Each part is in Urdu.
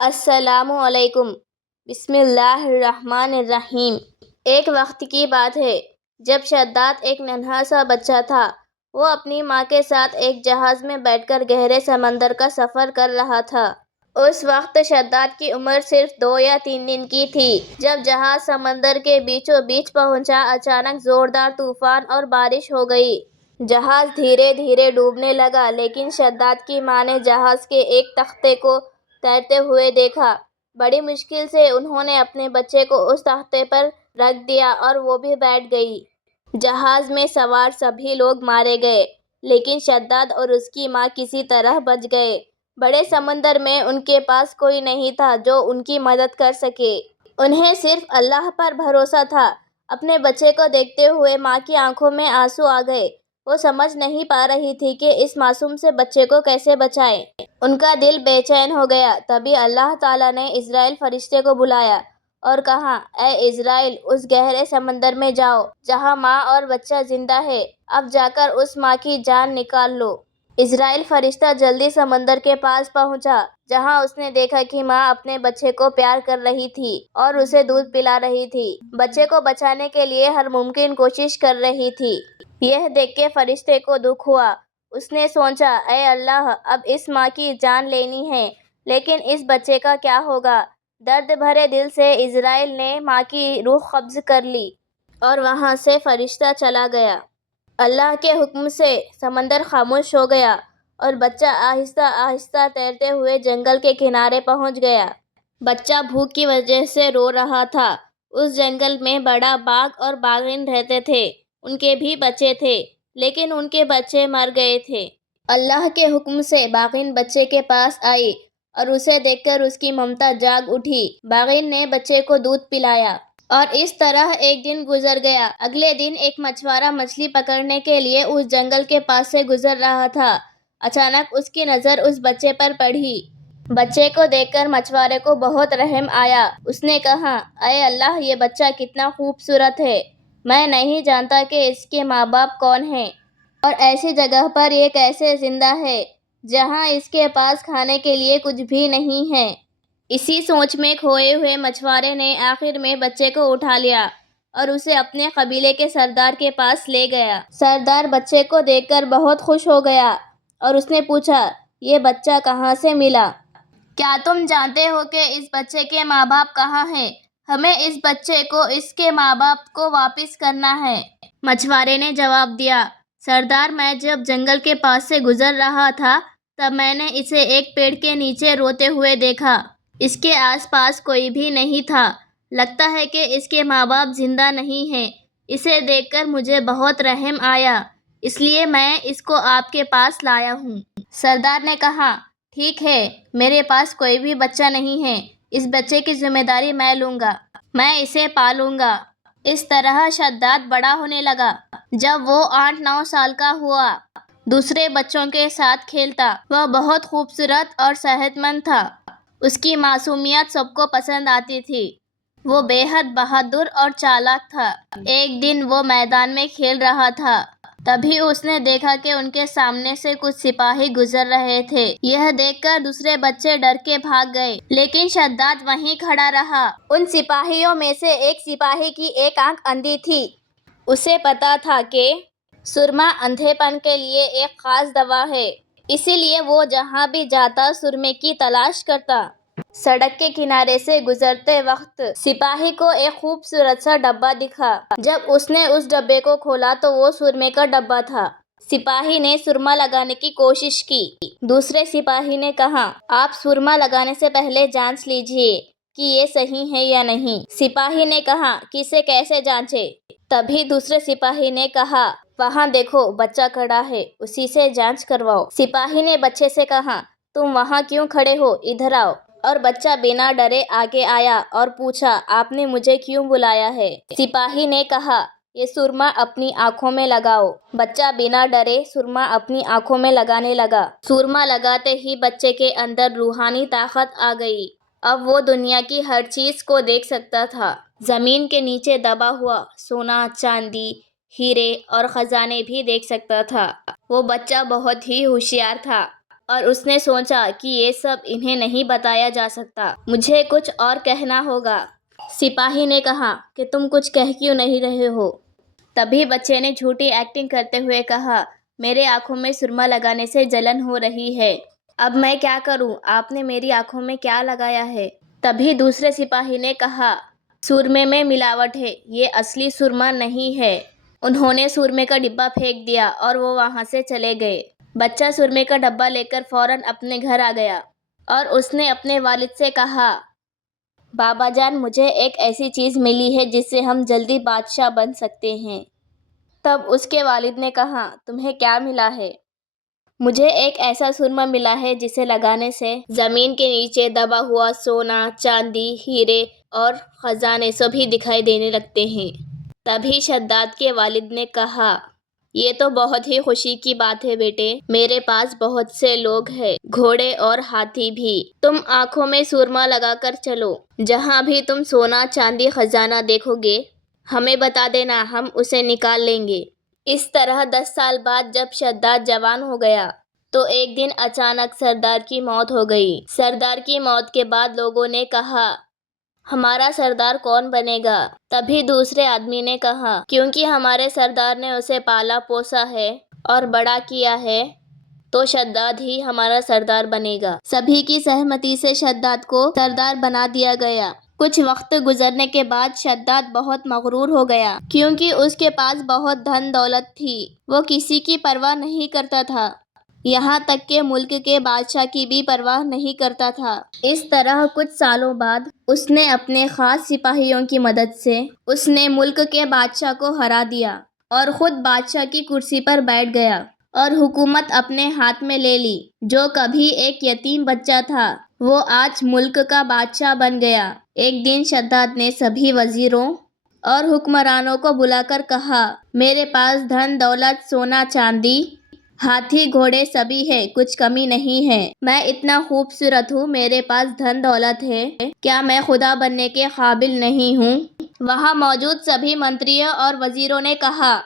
السلام علیکم۔ بسم اللہ الرحمن الرحیم۔ ایک وقت کی بات ہے جب شداد ایک ننھا سا بچہ تھا۔ وہ اپنی ماں کے ساتھ ایک جہاز میں بیٹھ کر گہرے سمندر کا سفر کر رہا تھا۔ اس وقت شداد کی عمر صرف 2 یا 3 دن کی تھی۔ جب جہاز سمندر کے بیچوں بیچ پہنچا، اچانک زوردار طوفان اور بارش ہو گئی۔ جہاز دھیرے دھیرے ڈوبنے لگا، لیکن شداد کی ماں نے جہاز کے ایک تختے کو تیرتے ہوئے دیکھا۔ بڑی مشکل سے انہوں نے اپنے بچے کو اس تختے پر رکھ دیا اور وہ بھی بیٹھ گئی۔ جہاز میں سوار سبھی لوگ مارے گئے، لیکن شداد اور اس کی ماں کسی طرح بچ گئے۔ بڑے سمندر میں ان کے پاس کوئی نہیں تھا جو ان کی مدد کر سکے۔ انہیں صرف اللہ پر بھروسہ تھا۔ اپنے بچے کو دیکھتے ہوئے ماں کی آنکھوں میں آنسو آ گئے۔ وہ سمجھ نہیں پا رہی تھی کہ اس معصوم سے بچے کو کیسے بچائے۔ ان کا دل بے چین ہو گیا۔ تبھی اللہ تعالیٰ نے اسرائیل فرشتے کو بلایا اور کہا، اے اسرائیل، اس گہرے سمندر میں جاؤ جہاں ماں اور بچہ زندہ ہے۔ اب جا کر اس ماں کی جان نکال لو۔ اسرائیل فرشتہ جلدی سمندر کے پاس پہنچا، جہاں اس نے دیکھا کہ ماں اپنے بچے کو پیار کر رہی تھی اور اسے دودھ پلا رہی تھی۔ بچے کو بچانے کے لیے ہر ممکن کوشش کر رہی تھی۔ یہ دیکھ کے فرشتے کو دکھ ہوا۔ اس نے سوچا، اے اللہ، اب اس ماں کی جان لینی ہے، لیکن اس بچے کا کیا ہوگا؟ درد بھرے دل سے اسرائیل نے ماں کی روح قبض کر لی اور وہاں سے فرشتہ چلا گیا۔ اللہ کے حکم سے سمندر خاموش ہو گیا اور بچہ آہستہ آہستہ تیرتے ہوئے جنگل کے کنارے پہنچ گیا۔ بچہ بھوک کی وجہ سے رو رہا تھا۔ اس جنگل میں بڑا باغ اور باغین رہتے تھے۔ ان کے بھی بچے تھے، لیکن ان کے بچے مر گئے تھے۔ اللہ کے حکم سے باغین بچے کے پاس آئی اور اسے دیکھ کر اس کی ممتا جاگ اٹھی۔ باغین نے بچے کو دودھ پلایا اور اس طرح ایک دن گزر گیا۔ اگلے دن ایک مچھوارا مچھلی پکڑنے کے لیے اس جنگل کے پاس سے گزر رہا تھا۔ اچانک اس کی نظر اس بچے پر پڑی۔ بچے کو دیکھ کر مچھوارے کو بہت رحم آیا۔ اس نے کہا، اے اللہ، یہ بچہ کتنا خوبصورت ہے۔ میں نہیں جانتا کہ اس کے ماں باپ کون ہیں اور ایسی جگہ پر یہ کیسے زندہ ہے جہاں اس کے پاس کھانے کے لیے کچھ بھی نہیں ہے۔ اسی سوچ میں کھوئے ہوئے مچھوارے نے آخر میں بچے کو اٹھا لیا اور اسے اپنے قبیلے کے سردار کے پاس لے گیا۔ سردار بچے کو دیکھ کر بہت خوش ہو گیا اور اس نے پوچھا، یہ بچہ کہاں سے ملا؟ کیا تم جانتے ہو کہ اس بچے کے ماں باپ کہاں ہیں؟ ہمیں اس بچے کو اس کے ماں باپ کو واپس کرنا ہے۔ مچھوارے نے جواب دیا، سردار، میں جب جنگل کے پاس سے گزر رہا تھا تب میں نے اسے ایک پیڑ کے نیچے روتے ہوئے دیکھا۔ اس کے آس پاس کوئی بھی نہیں تھا۔ لگتا ہے کہ اس کے ماں باپ زندہ نہیں ہیں۔ اسے دیکھ کر مجھے بہت رحم آیا، اس لیے میں اس کو آپ کے پاس لایا ہوں۔ سردار نے کہا، ٹھیک ہے، میرے پاس کوئی بھی بچہ نہیں ہے۔ اس بچے کی ذمہ داری میں لوں گا۔ میں اسے پالوں گا۔ اس طرح شداد بڑا ہونے لگا۔ جب وہ 8-9 سال کا ہوا، دوسرے بچوں کے ساتھ کھیلتا۔ وہ بہت خوبصورت اور صحت مند تھا۔ اس کی معصومیت سب کو پسند آتی تھی۔ وہ بے حد بہادر اور چالاک تھا۔ ایک دن وہ میدان میں کھیل رہا تھا، تبھی اس نے دیکھا کہ ان کے سامنے سے کچھ سپاہی گزر رہے تھے۔ یہ دیکھ کر دوسرے بچے ڈر کے بھاگ گئے، لیکن شداد وہیں کھڑا رہا۔ ان سپاہیوں میں سے ایک سپاہی کی ایک آنکھ اندھی تھی۔ اسے پتا تھا کہ سرما اندھے پن کے لیے ایک خاص دوا ہے، اسی لیے وہ جہاں بھی جاتا سرمے کی تلاش کرتا۔ سڑک کے کنارے سے گزرتے وقت سپاہی کو ایک خوبصورت سا ڈبہ دکھا۔ جب اس نے اس ڈبے کو کھولا تو وہ سرمے کا ڈبہ تھا۔ سپاہی نے سرما لگانے کی کوشش کی۔ دوسرے سپاہی نے کہا، آپ سرما لگانے سے پہلے جانچ لیجئے کہ یہ صحیح ہے یا نہیں۔ سپاہی نے کہا، کسے کیسے جانچے؟ تبھی دوسرے سپاہی نے کہا، وہاں دیکھو، بچہ کھڑا ہے، اسی سے جانچ کرواؤ۔ سپاہی نے بچے سے کہا، تم وہاں کیوں کھڑے ہو؟ ادھر آؤ۔ اور بچہ بنا ڈرے آگے آیا اور پوچھا، آپ نے مجھے کیوں بلایا ہے؟ سپاہی نے کہا، یہ سرما اپنی آنکھوں میں لگاؤ۔ بچہ بنا ڈرے سرما اپنی آنکھوں میں لگانے لگا۔ سرما لگاتے ہی بچے کے اندر روحانی طاقت آ گئی۔ اب وہ دنیا کی ہر چیز کو دیکھ سکتا تھا۔ زمین کے نیچے دبا ہوا سونا، چاندی، ہیرے اور خزانے بھی دیکھ سکتا تھا۔ وہ بچہ بہت ہی ہوشیار تھا اور اس نے سوچا کہ یہ سب انہیں نہیں بتایا جا سکتا، مجھے کچھ اور کہنا ہوگا۔ سپاہی نے کہا کہ تم کچھ کہہ کیوں نہیں رہے ہو؟ تبھی بچے نے جھوٹی ایکٹنگ کرتے ہوئے کہا، میرے آنکھوں میں سرما لگانے سے جلن ہو رہی ہے۔ اب میں کیا کروں؟ آپ نے میری آنکھوں میں کیا لگایا ہے؟ تبھی دوسرے سپاہی نے کہا، سرمے میں ملاوٹ ہے، یہ اصلی سرما نہیں ہے۔ انہوں نے سرمے کا ڈبہ پھینک دیا اور وہ وہاں سے چلے گئے۔ بچہ سرمے کا ڈبہ لے کر فوراً اپنے گھر آ گیا اور اس نے اپنے والد سے کہا، بابا جان، مجھے ایک ایسی چیز ملی ہے جس سے ہم جلدی بادشاہ بن سکتے ہیں۔ تب اس کے والد نے کہا، تمہیں کیا ملا ہے؟ مجھے ایک ایسا سرما ملا ہے جسے لگانے سے زمین کے نیچے دبا ہوا سونا، چاندی، ہیرے اور خزانے سبھی دکھائی دینے لگتے ہیں۔ تبھی شداد کے والد نے کہا، یہ تو بہت ہی خوشی کی بات ہے بیٹے، میرے پاس بہت سے لوگ ہیں، گھوڑے اور ہاتھی بھی۔ تم آنکھوں میں سرما لگا کر چلو، جہاں بھی تم سونا، چاندی، خزانہ دیکھو گے ہمیں بتا دینا، ہم اسے نکال لیں گے۔ اس طرح 10 سال بعد جب شداد جوان ہو گیا تو ایک دن اچانک سردار کی موت ہو گئی۔ سردار کی موت کے بعد لوگوں نے کہا، ہمارا سردار کون بنے گا؟ تبھی دوسرے آدمی نے کہا، کیونکہ ہمارے سردار نے اسے پالا پوسا ہے اور بڑا کیا ہے تو شداد ہی ہمارا سردار بنے گا۔ سبھی کی سہمتی سے شداد کو سردار بنا دیا گیا۔ کچھ وقت گزرنے کے بعد شداد بہت مغرور ہو گیا کیونکہ اس کے پاس بہت دھن دولت تھی۔ وہ کسی کی پرواہ نہیں کرتا تھا، یہاں تک کہ ملک کے بادشاہ کی بھی پرواہ نہیں کرتا تھا۔ اس طرح کچھ سالوں بعد اس نے اپنے خاص سپاہیوں کی مدد سے اس نے ملک کے بادشاہ کو ہرا دیا اور خود بادشاہ کی کرسی پر بیٹھ گیا اور حکومت اپنے ہاتھ میں لے لی۔ جو کبھی ایک یتیم بچہ تھا وہ آج ملک کا بادشاہ بن گیا۔ ایک دن شداد نے سبھی وزیروں اور حکمرانوں کو بلا کر کہا، میرے پاس دھن دولت، سونا چاندی، ہاتھی گھوڑے سبھی ہے، کچھ کمی نہیں ہے۔ میں اتنا خوبصورت ہوں، میرے پاس دھن دولت ہے، کیا میں خدا بننے کے قابل نہیں ہوں؟ وہاں موجود سبھی منتریوں اور وزیروں نے کہا،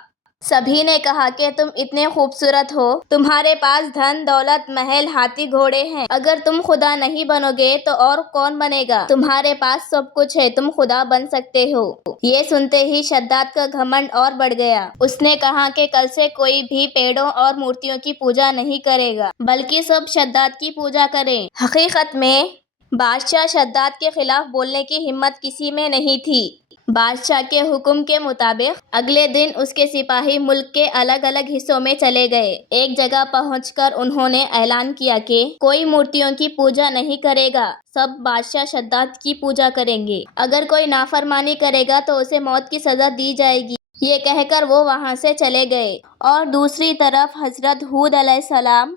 سبھی نے کہا کہ تم اتنے خوبصورت ہو، تمہارے پاس دھن دولت، محل، ہاتھی گھوڑے ہیں، اگر تم خدا نہیں بنو گے تو اور کون بنے گا؟ تمہارے پاس سب کچھ ہے، تم خدا بن سکتے ہو۔ یہ سنتے ہی شداد کا گھمنڈ اور بڑھ گیا۔ اس نے کہا کہ کل سے کوئی بھی پیڑوں اور مورتیوں کی پوجا نہیں کرے گا بلکہ سب شداد کی پوجا کریں۔ حقیقت میں بادشاہ شداد کے خلاف بولنے کی ہمت کسی میں نہیں تھی۔ بادشاہ کے حکم کے مطابق اگلے دن اس کے سپاہی ملک کے الگ الگ حصوں میں چلے گئے۔ ایک جگہ پہنچ کر انہوں نے اعلان کیا کہ کوئی مورتیوں کی پوجا نہیں کرے گا، سب بادشاہ شداد کی پوجا کریں گے۔ اگر کوئی نافرمانی کرے گا تو اسے موت کی سزا دی جائے گی۔ یہ کہہ کر وہ وہاں سے چلے گئے اور دوسری طرف حضرت ہود علیہ السلام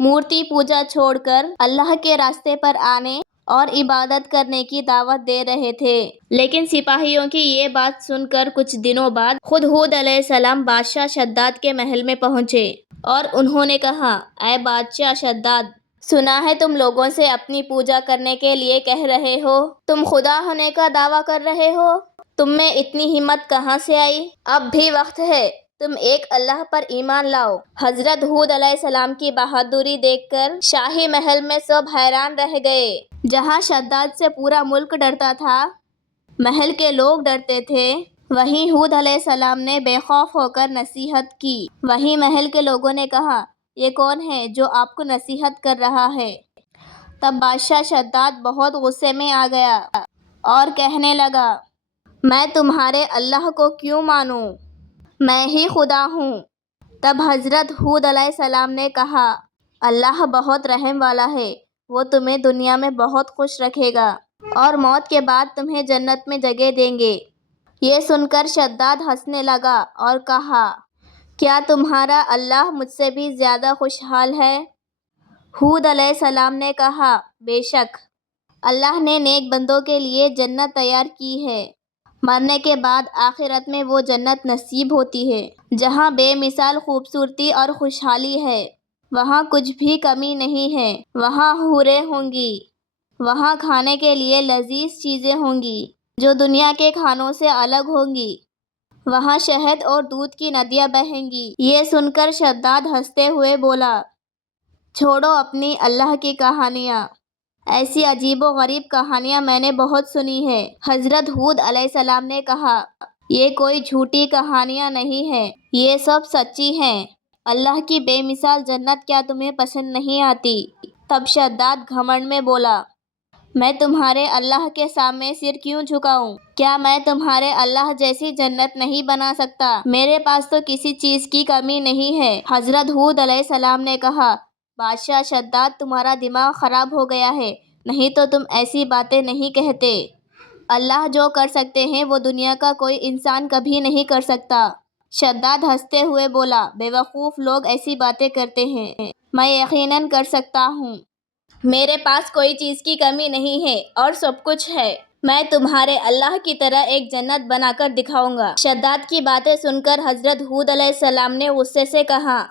مورتی پوجا چھوڑ کر اللہ کے راستے پر آنے اور عبادت کرنے کی دعوت دے رہے تھے۔ لیکن سپاہیوں کی یہ بات سن کر کچھ دنوں بعد خود ہود علیہ السلام بادشاہ شداد کے محل میں پہنچے اور انہوں نے کہا، اے بادشاہ شداد، سنا ہے تم لوگوں سے اپنی پوجا کرنے کے لیے کہہ رہے ہو، تم خدا ہونے کا دعویٰ کر رہے ہو، تم میں اتنی ہمت کہاں سے آئی؟ اب بھی وقت ہے، تم ایک اللہ پر ایمان لاؤ۔ حضرت ہود علیہ السلام کی بہادری دیکھ کر شاہی محل میں سب حیران رہ گئے۔ جہاں شداد سے پورا ملک ڈرتا تھا، محل کے لوگ ڈرتے تھے، وہیں ہود علیہ السلام نے بے خوف ہو کر نصیحت کی۔ وہیں محل کے لوگوں نے کہا، یہ کون ہے جو آپ کو نصیحت کر رہا ہے؟ تب بادشاہ شداد بہت غصے میں آ گیا اور کہنے لگا، میں تمہارے اللہ کو کیوں مانوں؟ میں ہی خدا ہوں۔ تب حضرت ہود علیہ السلام نے کہا، اللہ بہت رحم والا ہے، وہ تمہیں دنیا میں بہت خوش رکھے گا اور موت کے بعد تمہیں جنت میں جگہ دیں گے۔ یہ سن کر شداد ہنسنے لگا اور کہا، کیا تمہارا اللہ مجھ سے بھی زیادہ خوشحال ہے؟ ہود علیہ السلام نے کہا، بے شک اللہ نے نیک بندوں کے لیے جنت تیار کی ہے، مرنے کے بعد آخرت میں وہ جنت نصیب ہوتی ہے جہاں بے مثال خوبصورتی اور خوشحالی ہے، وہاں کچھ بھی کمی نہیں ہے، وہاں حوریں ہوں گی، وہاں کھانے کے لیے لذیذ چیزیں ہوں گی جو دنیا کے کھانوں سے الگ ہوں گی، وہاں شہد اور دودھ کی ندیاں بہیں گی۔ یہ سن کر شداد ہنستے ہوئے بولا، چھوڑو اپنی اللہ کی کہانیاں، ایسی عجیب و غریب کہانیاں میں نے بہت سنی ہیں۔ حضرت ہود علیہ السلام نے کہا، یہ کوئی جھوٹی کہانیاں نہیں ہیں، یہ سب سچی ہیں۔ اللہ کی بے مثال جنت کیا تمہیں پسند نہیں آتی؟ تب شداد گھمنڈ میں بولا، میں تمہارے اللہ کے سامنے سر کیوں جھکاؤں؟ کیا میں تمہارے اللہ جیسی جنت نہیں بنا سکتا؟ میرے پاس تو کسی چیز کی کمی نہیں ہے۔ حضرت ہود علیہ السلام نے کہا، بادشاہ شداد، تمہارا دماغ خراب ہو گیا ہے، نہیں تو تم ایسی باتیں نہیں کہتے۔ اللہ جو کر سکتے ہیں وہ دنیا کا کوئی انسان کبھی نہیں کر سکتا۔ شداد ہنستے ہوئے بولا، بے وقوف لوگ ایسی باتیں کرتے ہیں، میں یقیناً کر سکتا ہوں۔ میرے پاس کوئی چیز کی کمی نہیں ہے اور سب کچھ ہے۔ میں تمہارے اللہ کی طرح ایک جنت بنا کر دکھاؤں گا۔ شداد کی باتیں سن کر حضرت ہود علیہ السلام نے غصے سے کہا،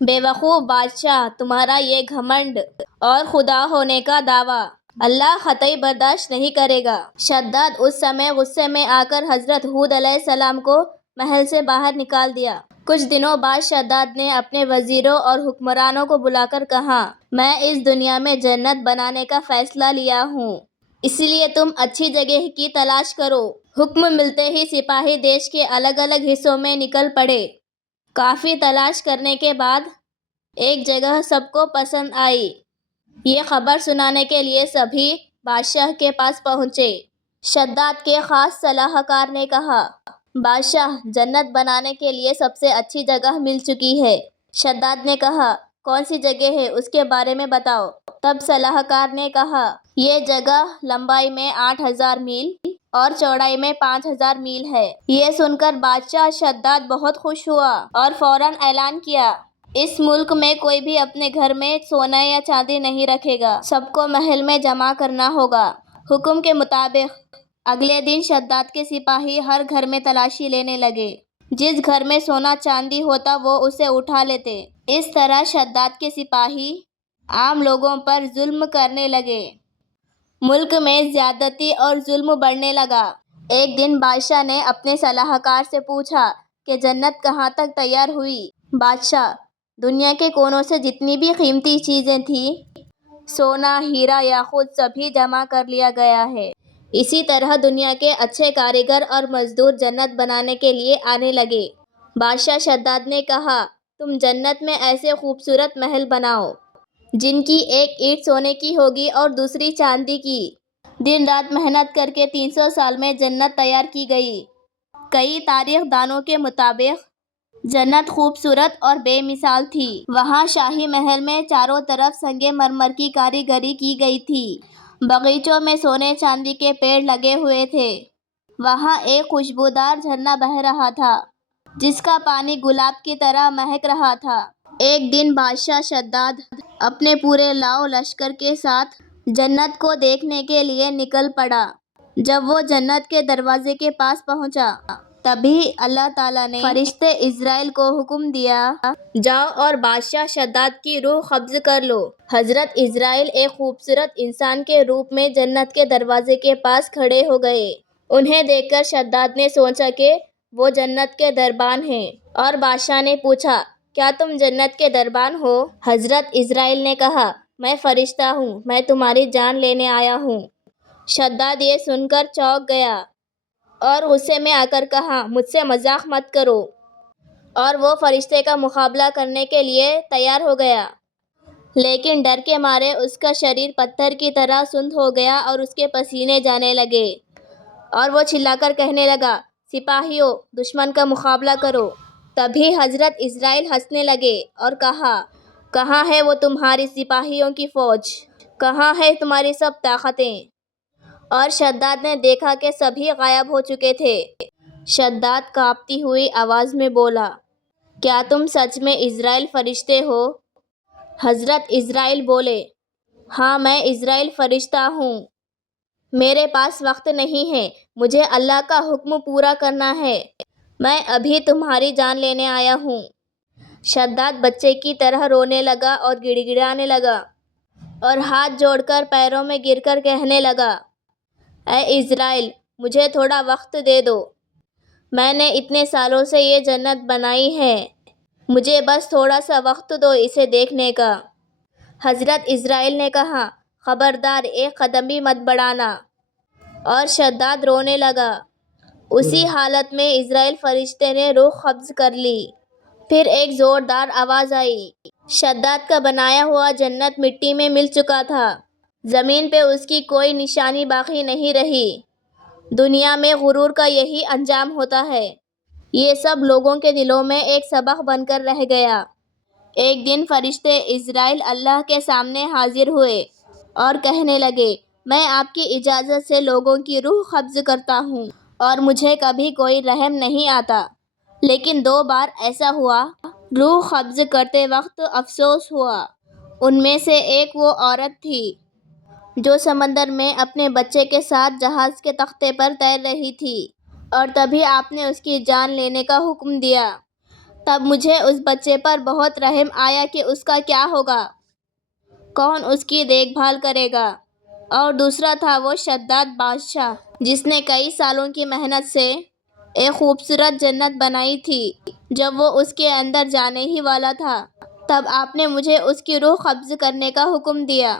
بے وقوف بادشاہ، تمہارا یہ گھمنڈ اور خدا ہونے کا دعویٰ اللہ قطعی برداشت نہیں کرے گا۔ شداد اس سمے غصے میں آ کر حضرت ہود علیہ السلام کو محل سے باہر نکال دیا۔ کچھ دنوں بعد شداد نے اپنے وزیروں اور حکمرانوں کو بلا کر کہا، میں اس دنیا میں جنت بنانے کا فیصلہ لیا ہوں، اس لیے تم اچھی جگہ کی تلاش کرو۔ حکم ملتے ہی سپاہی دیش کے الگ الگ حصوں میں نکل پڑے۔ کافی تلاش کرنے کے بعد ایک جگہ سب کو پسند آئی۔ یہ خبر سنانے کے لیے سبھی بادشاہ کے پاس پہنچے۔ شداد کے خاص صلاح کار نے کہا، بادشاہ، جنت بنانے کے لیے سب سے اچھی جگہ مل چکی ہے۔ شداد نے کہا، کون سی جگہ ہے، اس کے بارے میں بتاؤ۔ تب صلاح کار نے کہا، یہ جگہ لمبائی میں 8,000 میل اور چوڑائی میں 5,000 میل ہے۔ یہ سن کر بادشاہ شداد بہت خوش ہوا اور فوراً اعلان کیا، اس ملک میں کوئی بھی اپنے گھر میں سونا یا چاندی نہیں رکھے گا، سب کو محل میں جمع کرنا ہوگا۔ حکم کے مطابق اگلے دن شداد کے سپاہی ہر گھر میں تلاشی لینے لگے۔ جس گھر میں سونا چاندی ہوتا وہ اسے اٹھا لیتے۔ اس طرح شداد کے سپاہی عام لوگوں پر ظلم کرنے لگے۔ ملک میں زیادتی اور ظلم بڑھنے لگا۔ ایک دن بادشاہ نے اپنے صلاح کار سے پوچھا کہ جنت کہاں تک تیار ہوئی؟ بادشاہ، دنیا کے کونوں سے جتنی بھی قیمتی چیزیں تھیں، سونا، ہیرا، یاقوت، سبھی جمع کر لیا گیا ہے۔ اسی طرح دنیا کے اچھے کاریگر اور مزدور جنت بنانے کے لیے آنے لگے۔ بادشاہ شداد نے کہا، تم جنت میں ایسے خوبصورت محل بناؤ جن کی ایک اینٹ سونے کی ہوگی اور دوسری چاندی کی۔ دن رات محنت کر کے 300 سال میں جنت تیار کی گئی۔ کئی تاریخ دانوں کے مطابق جنت خوبصورت اور بے مثال تھی۔ وہاں شاہی محل میں چاروں طرف سنگ مرمر کی کاریگری کی گئی تھی۔ باغیچوں میں سونے چاندی کے پیڑ لگے ہوئے تھے۔ وہاں ایک خوشبودار جھرنا بہہ رہا تھا جس کا پانی گلاب کی طرح مہک رہا تھا۔ ایک دن بادشاہ شداد اپنے پورے لاؤ لشکر کے ساتھ جنت کو دیکھنے کے لیے نکل پڑا۔ جب وہ جنت کے دروازے کے پاس پہنچا، تبھی اللہ تعالیٰ نے فرشتے اسرائیل کو حکم دیا، جاؤ اور بادشاہ شداد کی روح قبض کر لو۔ حضرت اسرائیل ایک خوبصورت انسان کے روپ میں جنت کے دروازے کے پاس کھڑے ہو گئے۔ انہیں دیکھ کر شداد نے سوچا کہ وہ جنت کے دربان ہیں، اور بادشاہ نے پوچھا، کیا تم جنت کے دربان ہو؟ حضرت اسرائیل نے کہا، میں فرشتہ ہوں، میں تمہاری جان لینے آیا ہوں۔ شداد یہ سن کر چونک گیا اور غصے میں آ کر کہا، مجھ سے مذاق مت کرو، اور وہ فرشتے کا مقابلہ کرنے کے لیے تیار ہو گیا۔ لیکن ڈر کے مارے اس کا شریر پتھر کی طرح سست ہو گیا اور اس کے پسینے جانے لگے، اور وہ چلا کر کہنے لگا، سپاہیوں، دشمن کا مقابلہ کرو۔ تبھی حضرت اسرائیل ہنسنے لگے اور کہا، کہاں ہے وہ تمہاری سپاہیوں کی فوج؟ کہاں ہے تمہاری سب طاقتیں؟ اور شداد نے دیکھا کہ سبھی غائب ہو چکے تھے۔ شداد کانپتی ہوئی آواز میں بولا، کیا تم سچ میں اسرائیل فرشتے ہو؟ حضرت اسرائیل بولے، ہاں، میں اسرائیل فرشتہ ہوں۔ میرے پاس وقت نہیں ہے، مجھے اللہ کا حکم پورا کرنا ہے، میں ابھی تمہاری جان لینے آیا ہوں۔ شداد بچے کی طرح رونے لگا اور گڑ گڑانے لگا اور ہاتھ جوڑ کر پیروں میں گر کر کہنے لگا، اے اسرائیل، مجھے تھوڑا وقت دے دو، میں نے اتنے سالوں سے یہ جنت بنائی ہے، مجھے بس تھوڑا سا وقت دو اسے دیکھنے کا۔ حضرت اسرائیل نے کہا، خبردار، ایک قدم بھی مت بڑھانا، اور شداد رونے لگا۔ اسی حالت میں اسرائیل فرشتے نے روح قبض کر لی۔ پھر ایک زوردار آواز آئی۔ شداد کا بنایا ہوا جنت مٹی میں مل چکا تھا۔ زمین پہ اس کی کوئی نشانی باقی نہیں رہی۔ دنیا میں غرور کا یہی انجام ہوتا ہے۔ یہ سب لوگوں کے دلوں میں ایک سبق بن کر رہ گیا۔ ایک دن فرشتے اسرائیل اللہ کے سامنے حاضر ہوئے اور کہنے لگے، میں آپ کی اجازت سے لوگوں کی روح قبض کرتا ہوں اور مجھے کبھی کوئی رحم نہیں آتا، لیکن 2 بار ایسا ہوا۔ روح قبض کرتے وقت افسوس ہوا۔ ان میں سے ایک وہ عورت تھی جو سمندر میں اپنے بچے کے ساتھ جہاز کے تختے پر تیر رہی تھی، اور تبھی آپ نے اس کی جان لینے کا حکم دیا۔ تب مجھے اس بچے پر بہت رحم آیا کہ اس کا کیا ہوگا، کون اس کی دیکھ بھال کرے گا۔ اور دوسرا تھا وہ شداد بادشاہ جس نے کئی سالوں کی محنت سے ایک خوبصورت جنت بنائی تھی۔ جب وہ اس کے اندر جانے ہی والا تھا، تب آپ نے مجھے اس کی روح قبض کرنے کا حکم دیا۔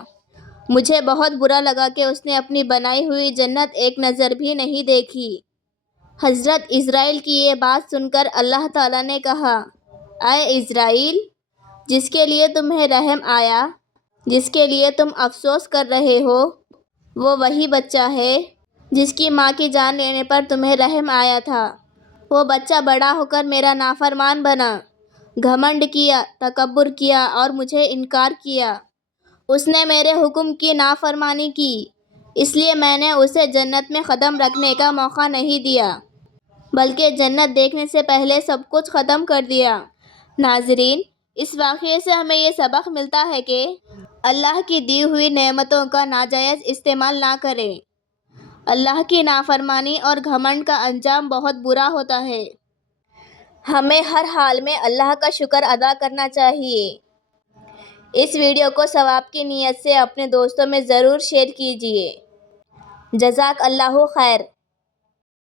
مجھے بہت برا لگا کہ اس نے اپنی بنائی ہوئی جنت ایک نظر بھی نہیں دیکھی۔ حضرت اسرائیل کی یہ بات سن کر اللہ تعالیٰ نے کہا، اے اسرائیل، جس کے لیے تمہیں رحم آیا، جس کے لیے تم افسوس کر رہے ہو، وہ وہی بچہ ہے جس کی ماں کی جان لینے پر تمہیں رحم آیا تھا۔ وہ بچہ بڑا ہو کر میرا نافرمان بنا، گھمنڈ کیا، تکبر کیا اور مجھے انکار کیا۔ اس نے میرے حکم کی نافرمانی کی، اس لیے میں نے اسے جنت میں قدم رکھنے کا موقع نہیں دیا، بلکہ جنت دیکھنے سے پہلے سب کچھ ختم کر دیا۔ ناظرین، اس واقعے سے ہمیں یہ سبق ملتا ہے کہ اللہ کی دی ہوئی نعمتوں کا ناجائز استعمال نہ کریں۔ اللہ کی نافرمانی اور گھمنڈ کا انجام بہت برا ہوتا ہے۔ ہمیں ہر حال میں اللہ کا شکر ادا کرنا چاہیے۔ اس ویڈیو کو ثواب کی نیت سے اپنے دوستوں میں ضرور شیئر کیجیے۔ جزاک اللہ خیر۔